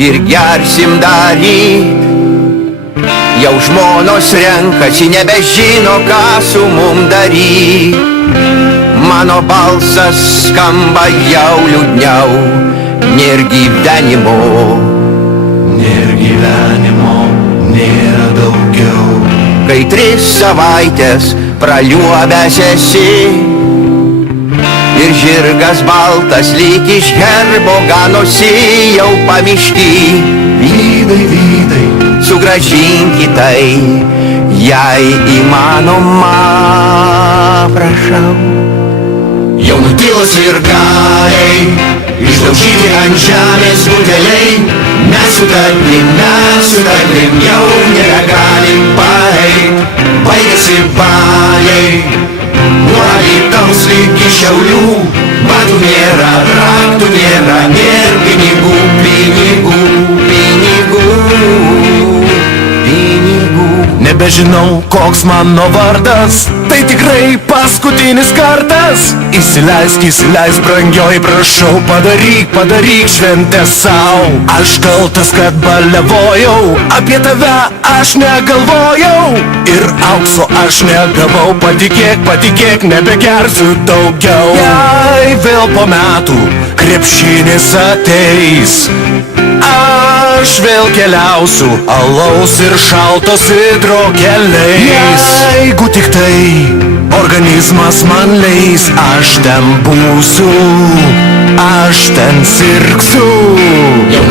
ir gersim daryt. Jau žmonos renkasi, nebežino, ką su mum daryt. Mano balsas skamba jau liūdniau, nėr gyvenimo. Nėra gyvenimo, nėra daugiau. Kai 3 savaitės praliuobęs esi ir žirgas baltas lyg iš herbo ganosi jau pamišky. Vydai, vydai, Sugrąžinkit tai, jei įmanoma, prašau. jau nutilo sirgaliai, išdaužyti ant žemės buteliai. Mes su tavim jau nebegalim paeit. Baigėsi baliai, nuo Alytaus ligi Šiaulių. Batų nėra, raktų nėra, nėr pinigų, pinigų, pinigų, pinigų. Nebežinau, koks mano vardas, tai tikrai paskutinis kartas. Įsileisk, brangioji, prašau, padaryk šventę sau. Aš kaltas, kad balevojau, apie tave aš negalvojau. Ir aukso aš negavau, patikėk, nebegersiu daugiau. Jei vėl po metų krepšinis ateis, aš vėl keliausiu alaus ir šalto sidro keliais. Jeigu tik tai organizmas man leis, aš ten būsiu, aš ten sirgsiu. Jau